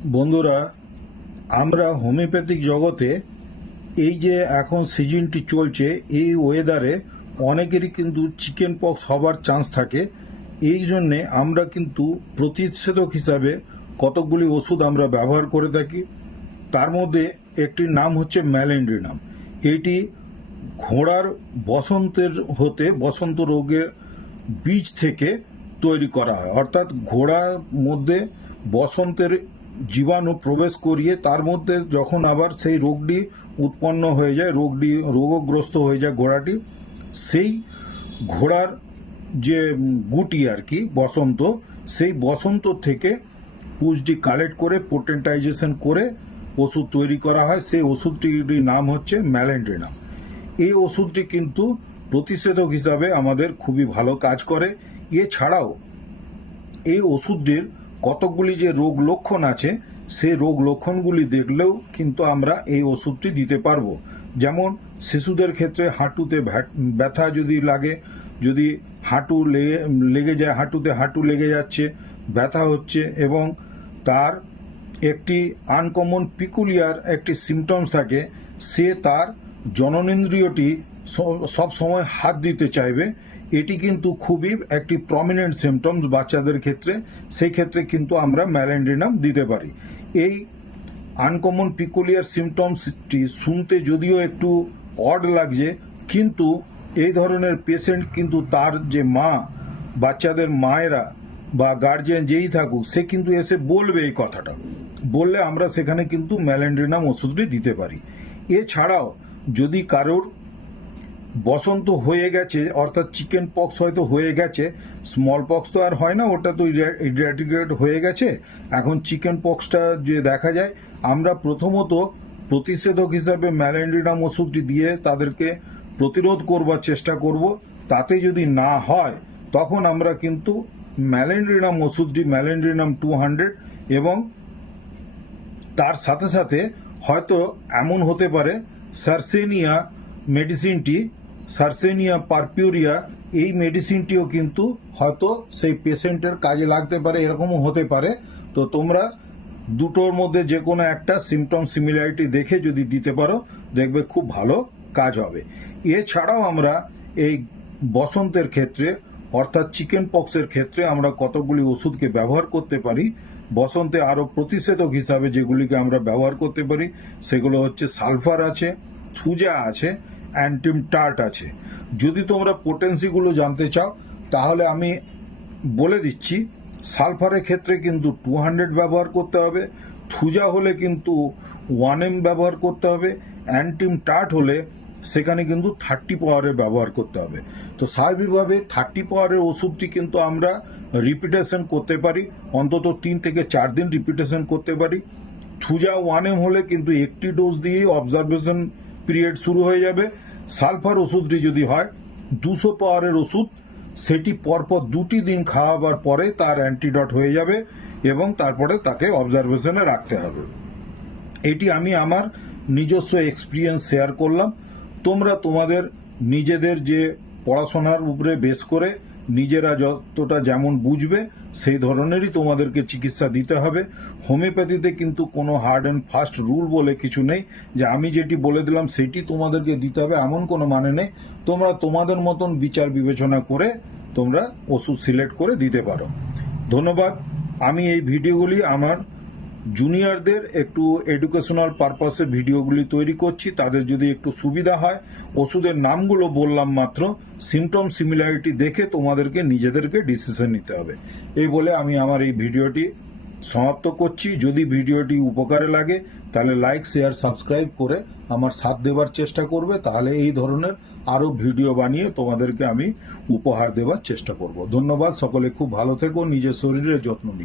বন্ধুরা, আমরা হোমিওপ্যাথিক জগতে এই যে এখন সিজনটি চলছে, এই ওয়েদারে অনেকেরই কিন্তু চিকেন পক্স হবার চান্স থাকে। এই জন্যে আমরা কিন্তু প্রতিষেধক হিসাবে কতকগুলি ওষুধ আমরা ব্যবহার করে থাকি। তার মধ্যে একটির নাম হচ্ছে ম্যালেন্ড্রিনাম। এটি ঘোড়ার বসন্ত রোগের বীজ থেকে তৈরি করা হয়, অর্থাৎ ঘোড়ার মধ্যে বসন্তের জীবাণু প্রবেশ করিয়ে তার মধ্যে যখন আবার সেই রোগটি উৎপন্ন হয়ে যায়, রোগগ্রস্ত হয়ে যায় ঘোড়াটি, সেই ঘোড়ার যে গুটি আর কি বসন্ত, সেই বসন্ত থেকে পুঁজটি কালেক্ট করে পোটেন্টাইজেশন করে ওষুধ তৈরি করা হয়। সেই ওষুধটির নাম হচ্ছে ম্যালেন্ড্রিনাম। এই ওষুধটি কিন্তু প্রতিষেধক হিসাবে আমাদের খুবই ভালো কাজ করে। এছাড়াও এই ওষুধটির কতকগুলি যে রোগ লক্ষণ আছে, সেই রোগ লক্ষণগুলি দেখলেও কিন্তু আমরা এই ওষুধটি দিতে পারবো। যেমন শিশুদের ক্ষেত্রে হাঁটুতে ব্যথা যদি লাগে, যদি হাঁটু লেগে যায়, হাঁটু লেগে যাচ্ছে, ব্যথা হচ্ছে এবং তার একটি আনকমন পিকুলিয়ার একটি সিমটমস থাকে, সে তার জননেন্দ্রিয়টি সব সময় হাত দিতে চাইবে, এটি কিন্তু খুবই একটি প্রমিনেন্ট সিমটমস বাচ্চাদের ক্ষেত্রে। সেই ক্ষেত্রে কিন্তু আমরা ম্যালেন্ড্রিনাম দিতে পারি। এই আনকমন পিকুলিয়ার সিমটমসটি শুনতে যদিও একটু অড লাগছে, কিন্তু এই ধরনের পেশেন্ট কিন্তু তার যে মা, বাচ্চাদের মায়েরা বা গার্জিয়ান যেই থাকুক, সে কিন্তু এসে বলবে এই কথাটা, বললে আমরা সেখানে কিন্তু ম্যালেন্ড্রিনাম ওষুধটি দিতে পারি। এছাড়াও যদি কারোর বসন্ত হয়ে গেছে, অর্থাৎ চিকেন পক্স হয়তো হয়ে গেছে, স্মল পক্স তো আর হয় না, ওটা তো ইরাডিকেট হয়ে গেছে, এখন চিকেন পক্সটা যে দেখা যায়, আমরা প্রথমত প্রতিষেধক হিসাবে ম্যালেন্ড্রিনাম ওষুধটি দিয়ে তাদেরকে প্রতিরোধ করবার চেষ্টা করব। তাতে যদি না হয় তখন আমরা কিন্তু ম্যালেন্ড্রিনাম ওষুধটি, ম্যালেন্ড্রিনাম 200, এবং তার সাথে সাথে হয়তো এমন হতে পারে সার্সেনিয়া মেডিসিনটি, সার্সেনিয়া পারপিউরিয়া, এই মেডিসিনটিও কিন্তু হয়তো সেই পেশেন্টের কাজে লাগতে পারে, এরকমও হতে পারে। তো তোমরা দুটোর মধ্যে যে কোনো একটা সিমটম সিমিলারিটি দেখে যদি দিতে পারো, দেখবে খুব ভালো কাজ হবে। এছাড়াও আমরা এই বসন্তের ক্ষেত্রে, অর্থাৎ চিকেন পক্সের ক্ষেত্রে আমরা কতগুলি ওষুধকে ব্যবহার করতে পারি। বসন্তে আরও প্রতিষেধক হিসাবে যেগুলিকে আমরা ব্যবহার করতে পারি সেগুলো হচ্ছে সালফার আছে, থুজা আছে, অ্যান্টিম টার্ট আছে। যদি তোমরা পোটেন্সিগুলো জানতে চাও তাহলে আমি বলে দিচ্ছি, সালফারের ক্ষেত্রে কিন্তু 200 ব্যবহার করতে হবে, থুজা হলে কিন্তু 1M ব্যবহার করতে হবে, অ্যান্টিম টার্ট হলে সেখানে কিন্তু 30 পাওয়ারের ব্যবহার করতে হবে। তো স্বাভাবিকভাবে 30 পাওয়ারের ওষুধটি কিন্তু আমরা রিপিটেশন করতে পারি, অন্তত 3 থেকে 4 দিন রিপিটেশন করতে পারি। থুজা 1M হলে কিন্তু একটি ডোজ দিয়েই অবজারভেশন পিরিয়ড শুরু হয়ে যাবে। সালফার ওষুধটি যদি হয় 200 পাওয়ারের ওষুধ, সেটি পরপর 2টি দিন খাওয়াবার পরে তার অ্যান্টিডট হয়ে যাবে এবং তারপরে তাকে অবজারভেশনে রাখতে হবে। এটি আমি আমার নিজস্ব এক্সপিরিয়েন্স শেয়ার করলাম। তোমরা তোমাদের নিজেদের যে পড়াশোনার উপরে বেস করে নিজেরা যতটা যেমন বুঝবে সেই ধরনেরই তোমাদেরকে চিকিৎসা দিতে হবে। হোমিওপ্যাথিতে কিন্তু কোনো হার্ড অ্যান্ড ফাস্ট রুল বলে কিছু নেই যে আমি যেটি বলে দিলাম সেটি তোমাদেরকে দিতে হবে, এমন কোনো মানে নেই। তোমরা তোমাদের মতন বিচার বিবেচনা করে তোমরা ওষুধ সিলেক্ট করে দিতে পারো। ধন্যবাদ। আমি এই ভিডিওগুলি আমার জুনিয়রদের একটু এডুকেশনাল পারপাসে ভিডিওগুলি তৈরি করছি, তাদের যদি একটু সুবিধা হয়। ওষুধের নামগুলো বললাম মাত্র, সিমটম সিমিলারিটি দেখে তোমাদেরকে নিজেদেরকে ডিসিশন নিতে হবে। এই বলে আমি আমার এই ভিডিওটি সমাপ্ত করছি। যদি ভিডিওটি উপকারে লাগে তাহলে লাইক, শেয়ার, সাবস্ক্রাইব করে আমার সাথ দেবার চেষ্টা করবে, তাহলে এই ধরনের আরও ভিডিও বানিয়ে তোমাদেরকে আমি উপহার দেবার চেষ্টা করব। ধন্যবাদ। সকলে খুব ভালো থেকো, নিজের শরীরের যত্ন নিও।